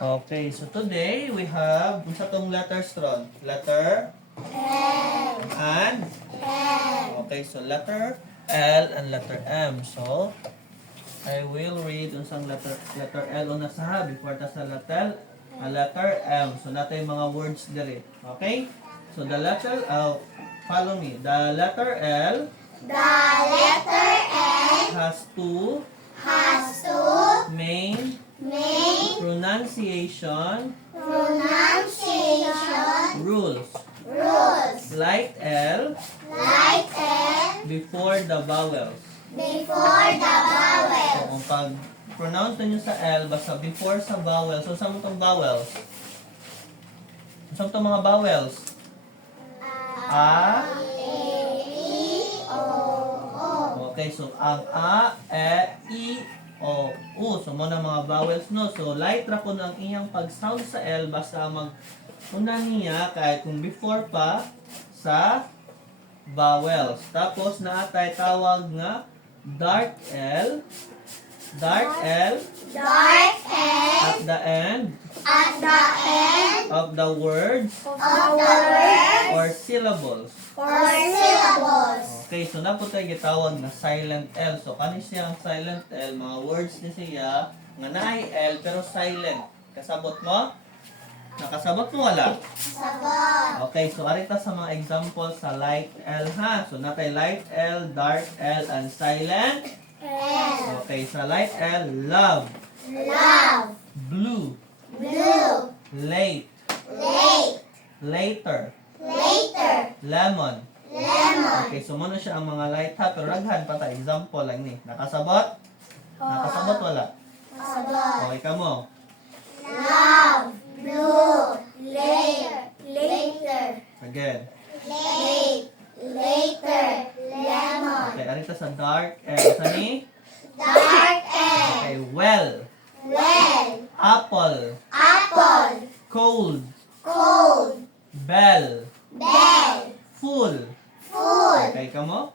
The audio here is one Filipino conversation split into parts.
Okay, so today we have unsa tong letters ron? Letter L. and L. okay, so letter L and letter M. So I will read unsang letter L una sa before ta sa letter M. So natay mga words diri. Okay? So the letter follow me. The letter L The letter L has two has two main main pronunciation pronunciation rules. rules. Light L Like L before the vowels. before the vowel. So, kung pag-pronounce nyo sa L, basta before sa vowels. So, saan mo itong vowels? Saan itong mga vowels? A. Okay, so ang A, E, I, O, U. So, mo na mga vowels, no? So, light ra po ang iyang pag-sound sa L, basta una niya, kahit kung before pa, sa vowels. Tapos, naatay tawag nga, dark L, dark L, Dark L at the end at the end of the words of the word or syllables. or syllables. Okay, so na po tayo gitawag na silent L. So, kani siya ang silent L, mga words ni siya, nga naay L, pero silent. Kasabot mo? Nakasabot mo wala? Sagot. Okay, so arita sa mga example sa light L ha. So, natay light L, dark L, and silent. L. Okay, sa light L, love, Love. blue, Blue. late, Late. later, Later. lemon. Lemon. Okay, so muna siya ang mga light ha, pero raghan pa ta. Example lang ni. Nakasabot? Nakasabot wala? Sagot. Okay ka mo. Love. Blue. Later. Later. Again. Late. Later. Lemon. Okay, arita sa dark L. Sa ni? Dark L. Okay, well, Well. apple, Apple. cold, Cold. bell, Bell. full. Full. Okay ka mo?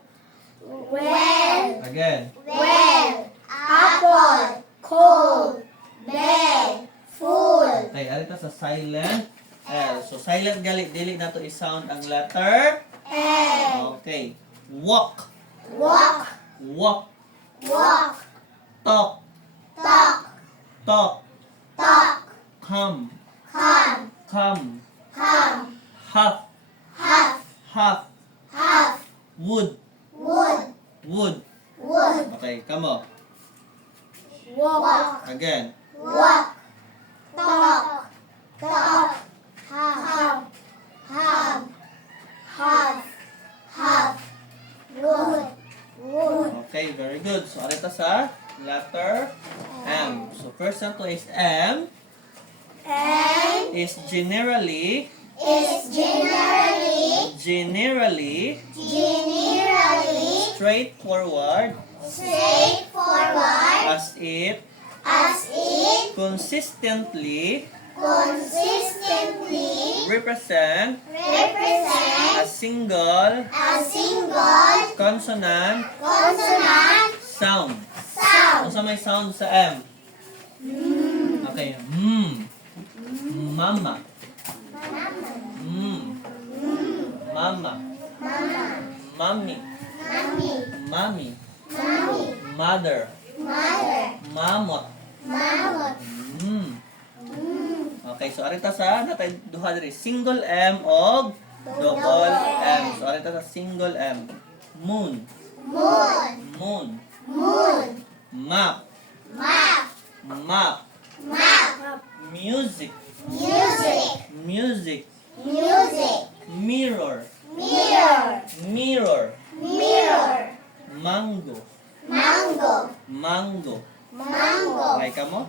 Well. Again. Well. Apple. Cold. Bell. Full. Okay, arita sa silent L. So, silent gali, dili na to i-sound ang letter. L. Okay. Walk, Walk. walk, Walk. talk, Talk. talk, Talk. come, Come. come, Come. half, Half. half, Half. wood, Wood. wood. Wood. Okay, come on. Walk. Again. Walk. Talk. Talk. Have. Have. Have. Have. Wood. Wood. Okay, very good. So, arita sa letter M. So, first na to is M And is generally is generally straightforward straightforward as it as it consistently consistently represent represents a single a single consonant consonant sound. sound. Ano sa may sound sa M? Okay. Mama. Mama. Mommy. Mommy, Mommy. mommy, Mother. mother, Mamot. mammoth, Okay, so arita sa natay duha diri single M og double M. So arita sa single M. Moon. moon, Moon. moon, Map. map, Map. map, Music. music, Music. music, Mirror. mirror, Mirror. mirror, Mango. mango, Mango. mango, Okay ka mo?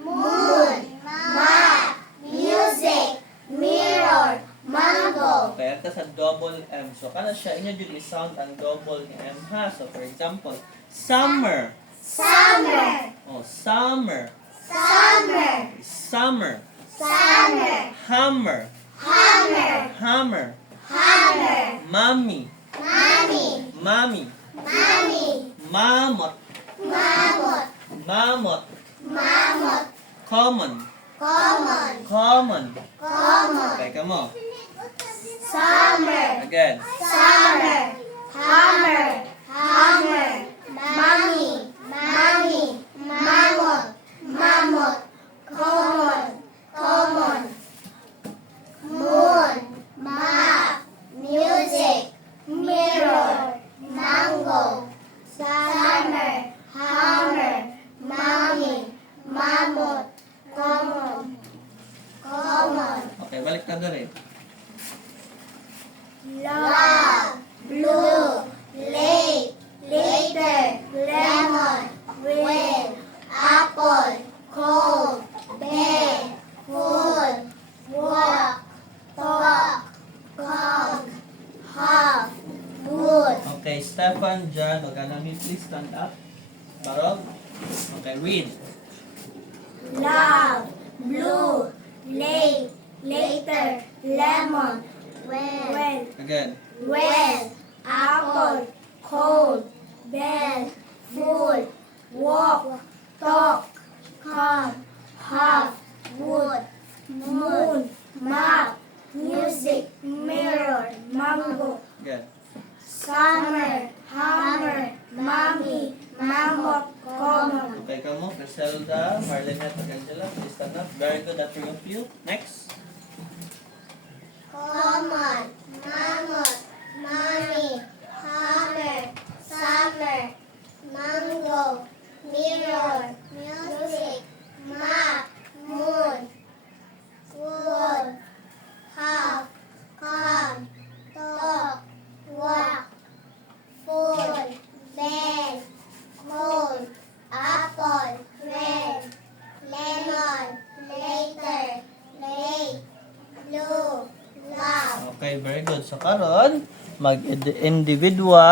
moon, map, music, mirror, mango, Okay, arita sa double M. So kana siya inyo jud i-sound ang double ni M ha. So for example, summer. summer, Oh, summer. summer, Summer. summer, Hammer. hammer, Hammer. hammer, Mommy. mommy, Mommy. mommy, Mammoth. mammoth, Mammoth. mammoth, Common. Common. Common. Common. Okay, kamo. Summer. Again. Summer. Hammer. Hammer. Mommy. Mommy. Mammoth. Mammoth. Common. Common. Moon. Map. Music. Mirror. Mango. Summer. Hammer. Mommy. Mammoth. Common. Common. Okay, balik na doon eh. Love, blue, late, later, lemon, wind, apple, cold, bed, food, walk, talk, come, half, wood. Okay, Stefan, John, Oganami, please stand up. Barog. Okay, read. Love, blue, late, later, lemon, well, Again. well, apple, cold, bell, food, walk, talk, come, half, wood, moon, map, music, mirror, mango, Again. summer, hammer, mommy, mammoth, common. Okay, kamo. Griselda, Marlene, at Angela, please stand up. Very good at three of you. Next. Common, mammoth, mommy, hammer, summer, mango, mirror, music, map, moon, wood, half, come, talk, walk, food, bed, cold, apple, red, lemon, later, late, blue, love. Okay, very good. So, karon mag-individual